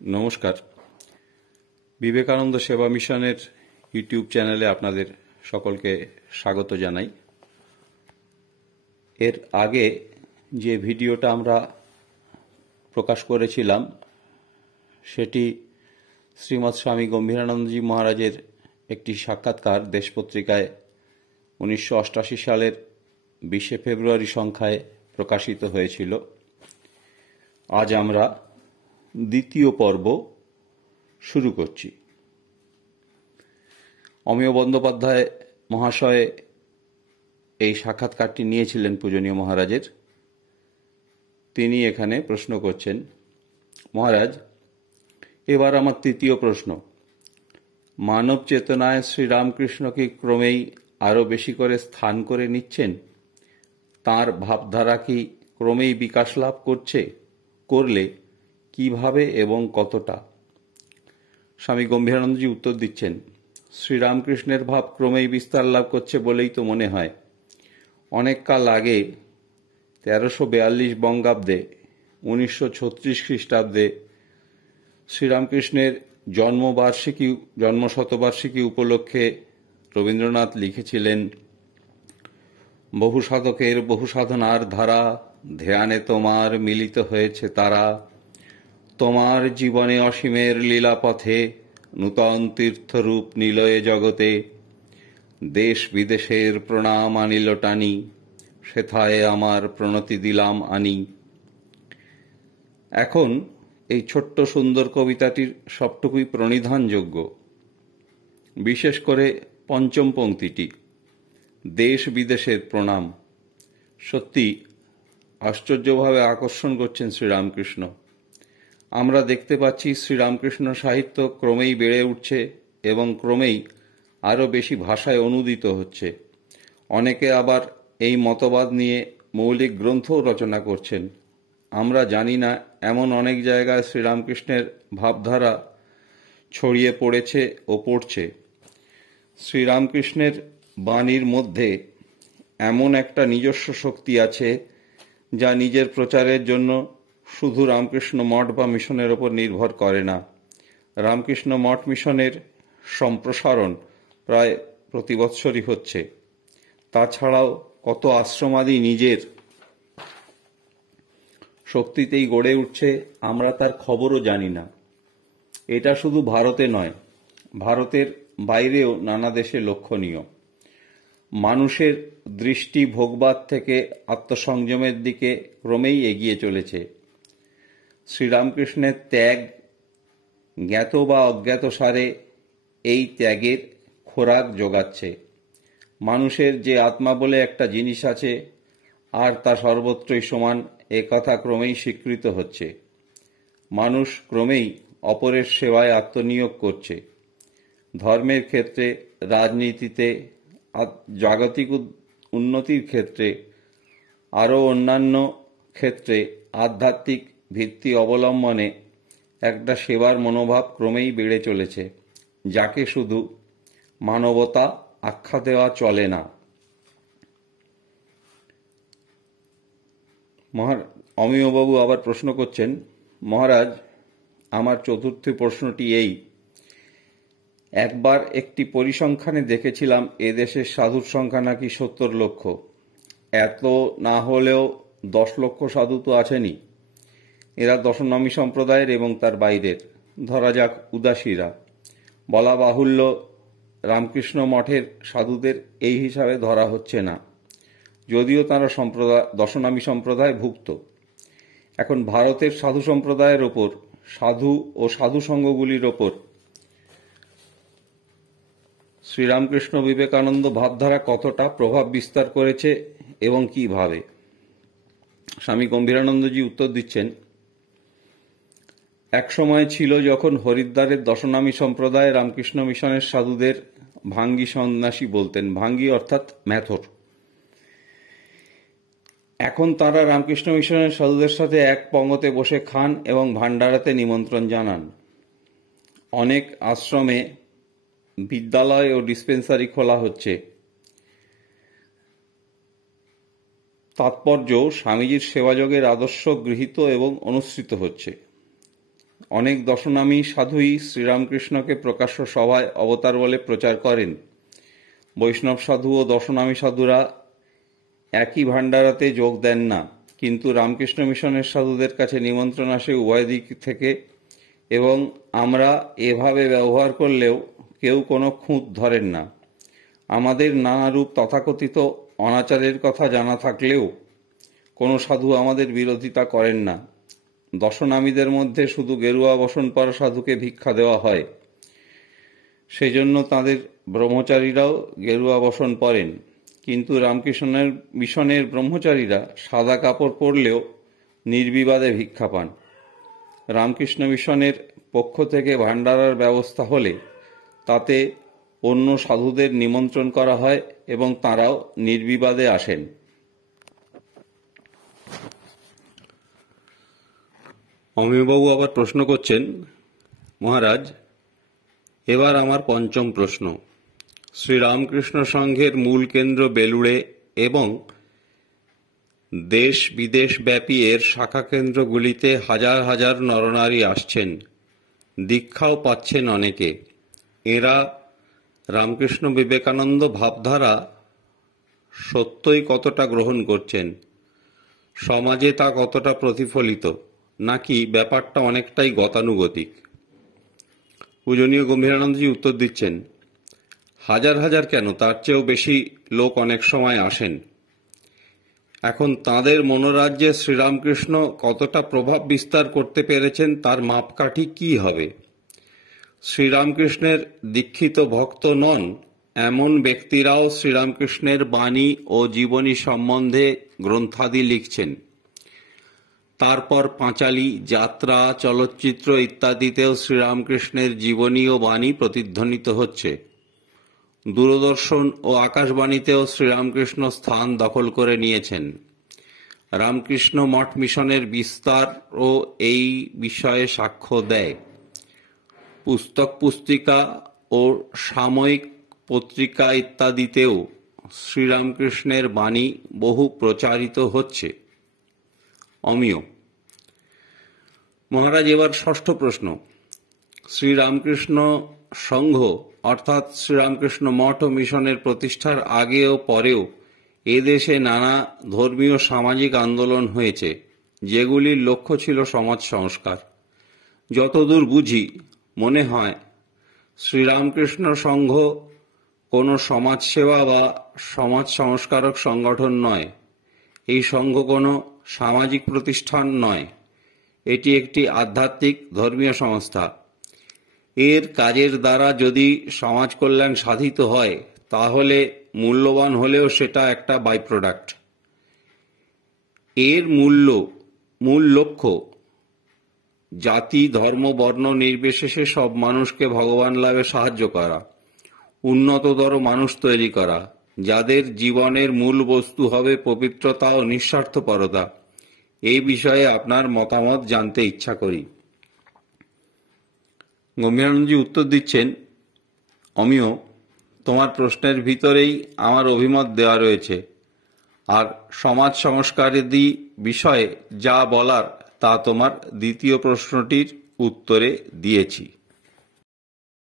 নমস্কার। বিবেকানন্দ সেবা মিশনের ইউটিউব চ্যানেলে আপনাদের সকলকে স্বাগত জানাই। এর আগে যে ভিডিওটা আমরা প্রকাশ করেছিলাম সেটি শ্রীমৎ স্বামী গম্ভীরানন্দজি মহারাজের একটি সাক্ষাৎকার দেশ পত্রিকায় 1988 সালের 20 ফেব্রুয়ারি সংখ্যায় প্রকাশিত হয়েছিল। আজ আমরা দ্বিতীয় পর্ব শুরু করছি। অমিয় বন্দ্যোপাধ্যায় মহাশয় এই সাক্ষাৎকারটি নিয়েছিলেন পূজনীয় মহারাজের। তিনি এখানে প্রশ্ন করছেন, মহারাজ, এবার আমার তৃতীয় প্রশ্ন। মানব চেতনায় শ্রীরামকৃষ্ণকে ক্রমেই আরও বেশি করে স্থান করে নিচ্ছেন? তাঁর ভাবধারা কি ক্রমেই বিকাশ লাভ করলে কিভাবে এবং কতটা? স্বামী গম্ভীরানন্দজি উত্তর দিচ্ছেন, শ্রীরামকৃষ্ণের ভাব ক্রমেই বিস্তার লাভ করছে বলেই তো মনে হয়। অনেক কাল আগে 1342 বঙ্গাব্দে 1936 খ্রিস্টাব্দে শ্রীরামকৃষ্ণের জন্মশতবার্ষিকী উপলক্ষে রবীন্দ্রনাথ লিখেছিলেন, বহু সাধকের বহু সাধনার ধারা, ধ্যানে তোমার মিলিত হয়েছে তারা, তোমার জীবনে অসীমের লীলাপথে নূতন তীর্থরূপ নিলয়ে জগতে, দেশ বিদেশের প্রণাম আনিল টানি, সেথায় আমার প্রণতি দিলাম আনি। এখন এই ছোট্ট সুন্দর কবিতাটির সবটুকুই প্রণিধানযোগ্য। বিশেষ করে পঞ্চম পংক্তিটি, দেশ বিদেশের প্রণাম, সত্যি আশ্চর্যভাবে আকর্ষণ করছেন শ্রীরামকৃষ্ণ। আমরা দেখতে পাচ্ছি শ্রীরামকৃষ্ণ সাহিত্য ক্রমেই বেড়ে উঠছে এবং ক্রমেই আরও বেশি ভাষায় অনুদিত হচ্ছে। অনেকে আবার এই মতবাদ নিয়ে মৌলিক গ্রন্থও রচনা করছেন। আমরা জানি না এমন অনেক জায়গায় শ্রীরামকৃষ্ণের ভাবধারা ছড়িয়ে পড়েছে ও পড়ছে। শ্রীরামকৃষ্ণের বাণীর মধ্যে এমন একটা নিজস্ব শক্তি আছে যা নিজের প্রচারের জন্য শুধু রামকৃষ্ণ মঠ বা মিশনের ওপর নির্ভর করে না। রামকৃষ্ণ মঠ মিশনের সম্প্রসারণ প্রায় প্রতি বৎসরই হচ্ছে। তাছাড়াও কত আশ্রমাদি নিজের শক্তিতেই গড়ে উঠছে, আমরা তার খবরও জানি না। এটা শুধু ভারতে নয়, ভারতের বাইরেও নানা দেশে লক্ষণীয়। মানুষের দৃষ্টি ভোগবাদ থেকে আত্মসংযমের দিকে ক্রমেই এগিয়ে চলেছে। শ্রীরামকৃষ্ণের ত্যাগ জ্ঞাত বা অজ্ঞাত সারে এই ত্যাগের খোরাক যোগাচ্ছে। মানুষের যে আত্মা বলে একটা জিনিস আছে আর তা সর্বত্রই সমান, এ কথা ক্রমেই স্বীকৃত হচ্ছে। মানুষ ক্রমেই অপরের সেবায় আত্মনিয়োগ করছে। ধর্মের ক্ষেত্রে, রাজনীতিতে, জাগতিক উন্নতির ক্ষেত্রে, আরও অন্যান্য ক্ষেত্রে আধ্যাত্মিক ভিত্তি অবলম্বনে একটা সেবার মনোভাব ক্রমেই বেড়ে চলেছে, যাকে শুধু মানবতা আখ্যা দেওয়া চলে না। অমিয়বাবু আবার প্রশ্ন করছেন, মহারাজ, আমার চতুর্থ প্রশ্নটি এই। একবার একটি পরিসংখ্যানে দেখেছিলাম এদেশের সাধুর সংখ্যা নাকি 70 লক্ষ। এত না হলেও 10 লক্ষ সাধু তো আছেনই। এরা দশনামী সম্প্রদায়ের এবং তার বাইরের, ধরা যাক উদাসীরা। বলা বাহুল্য, রামকৃষ্ণ মঠের সাধুদের এই হিসাবে ধরা হচ্ছে না, যদিও তারা দশনামী সম্প্রদায় ভুক্ত। এখন ভারতের সাধু সম্প্রদায়ের ওপর, সাধু ও সাধু সংঘগুলির ওপর শ্রীরামকৃষ্ণ বিবেকানন্দ ভাবধারা কতটা প্রভাব বিস্তার করেছে এবং কিভাবে? স্বামী গম্ভীরানন্দজি উত্তর দিচ্ছেন, এক সময় ছিল যখন হরিদ্বারের দশনামী সম্প্রদায় রামকৃষ্ণ মিশনের সাধুদের ভাঙ্গি সন্ন্যাসী বলতেন। ভাঙ্গি অর্থাৎ ম্যাথর। এখন তারা রামকৃষ্ণ মিশনের সাধুদের সাথে এক পঙ্গতে বসে খান এবং ভান্ডারাতে নিমন্ত্রণ জানান। অনেক আশ্রমে বিদ্যালয় ও ডিসপেন্সারি খোলা হচ্ছে। তাৎপর্য স্বামীজির সেবাযোগের আদর্শ গৃহীত এবং অনুসৃত হচ্ছে। অনেক দশনামী সাধুই শ্রীরামকৃষ্ণকে প্রকাশ্য সভায় অবতার বলে প্রচার করেন। বৈষ্ণব সাধু ও দশনামী সাধুরা একই ভাণ্ডারাতে যোগ দেন না, কিন্তু রামকৃষ্ণ মিশনের সাধুদের কাছে নিমন্ত্রণ আসে উভয় দিক থেকে, এবং আমরা এভাবে ব্যবহার করলেও কেউ কোনো খুঁত ধরেন না। আমাদের নানারূপ তথাকথিত অনাচারের কথা জানা থাকলেও কোনো সাধু আমাদের বিরোধিতা করেন না। দশনামীদের মধ্যে শুধু গেরুয়া বসন পরা সাধুকে ভিক্ষা দেওয়া হয়, সেজন্য তাদের ব্রহ্মচারীরাও গেরুয়া বসন পরেন। কিন্তু রামকৃষ্ণের মিশনের ব্রহ্মচারীরা সাদা কাপড় পরলেও নির্বিবাদে ভিক্ষা পান। রামকৃষ্ণ মিশনের পক্ষ থেকে ভাণ্ডারার ব্যবস্থা হলে তাতে অন্য সাধুদের নিমন্ত্রণ করা হয় এবং তাঁরাও নির্বিবাদে আসেন। অমিয়বাবু আবার প্রশ্ন করছেন, মহারাজ, এবার আমার পঞ্চম প্রশ্ন। শ্রীরামকৃষ্ণ সংঘের মূল কেন্দ্র বেলুড়ে এবং দেশ বিদেশ ব্যাপী এর শাখা কেন্দ্রগুলিতে হাজার হাজার নরনারী আসছেন, দীক্ষাও পাচ্ছেন অনেকে। এরা রামকৃষ্ণ বিবেকানন্দ ভাবধারা সত্যই কতটা গ্রহণ করছেন, সমাজে তা কতটা প্রতিফলিত, নাকি ব্যাপারটা অনেকটাই গতানুগতিক? পূজনীয় গম্ভীরানন্দজি উত্তর দিচ্ছেন, হাজার হাজার কেন, তার চেয়েও বেশি লোক অনেক সময় আসেন। এখন তাঁদের মনোরাজ্যে শ্রীরামকৃষ্ণ কতটা প্রভাব বিস্তার করতে পেরেছেন তার মাপকাঠি কি হবে? শ্রীরামকৃষ্ণের দীক্ষিত ভক্ত নন এমন ব্যক্তিরাও শ্রীরামকৃষ্ণের বাণী ও জীবনী সম্বন্ধে গ্রন্থাদি লিখছেন। তারপর পাঁচালী, যাত্রা, চলচ্চিত্র ইত্যাদিতেও শ্রীরামকৃষ্ণের জীবনী ও বাণী প্রতিধ্বনিত হচ্ছে। দূরদর্শন ও আকাশবাণীতেও শ্রীরামকৃষ্ণ স্থান দখল করে নিয়েছেন। রামকৃষ্ণ মঠ মিশনের বিস্তারও এই বিষয়ে সাক্ষ্য দেয়। পুস্তক পুস্তিকা ও সাময়িক পত্রিকা ইত্যাদিতেও শ্রীরামকৃষ্ণের বাণী বহু প্রচারিত হচ্ছে। অমিয়। মহারাজ, এবার ষষ্ঠ প্রশ্ন। শ্রীরামকৃষ্ণ সংঘ অর্থাৎ শ্রীরামকৃষ্ণ মঠ ও মিশনের প্রতিষ্ঠার আগে ও পরেও এদেশে নানা ধর্মীয় সামাজিক আন্দোলন হয়েছে, যেগুলির লক্ষ্য ছিল সমাজ সংস্কার। যতদূর বুঝি মনে হয় শ্রীরামকৃষ্ণ সংঘ কোনো সমাজসেবা বা সমাজ সংস্কারক সংগঠন নয়। এই সংঘ কোনো সামাজিক প্রতিষ্ঠান নয়, এটি একটি আধ্যাত্মিক ধর্মীয় সংস্থা। এর কাজের দ্বারা যদি সমাজ কল্যাণ সাধিত হয় তাহলে মূল্যবান হলেও সেটা একটা বাই প্রোডাক্ট। এর মূল লক্ষ্য জাতি, ধর্ম, বর্ণ নির্বিশেষে সব মানুষকে ভগবান লাভে সাহায্য করা, উন্নততর মানুষ তৈরি করা, যাদের জীবনের মূল বস্তু হবে পবিত্রতা ও নিঃস্বার্থপরতা। এই বিষয়ে আপনার মতামত জানতে ইচ্ছা করি। গম্ভীরানন্দজি উত্তর দিচ্ছেন, অমিয়, তোমার প্রশ্নের ভিতরেই আমার অভিমত দেওয়া রয়েছে, আর সমাজ সংস্কারাদি বিষয়ে যা বলার তা তোমার দ্বিতীয় প্রশ্নটির উত্তরে দিয়েছি।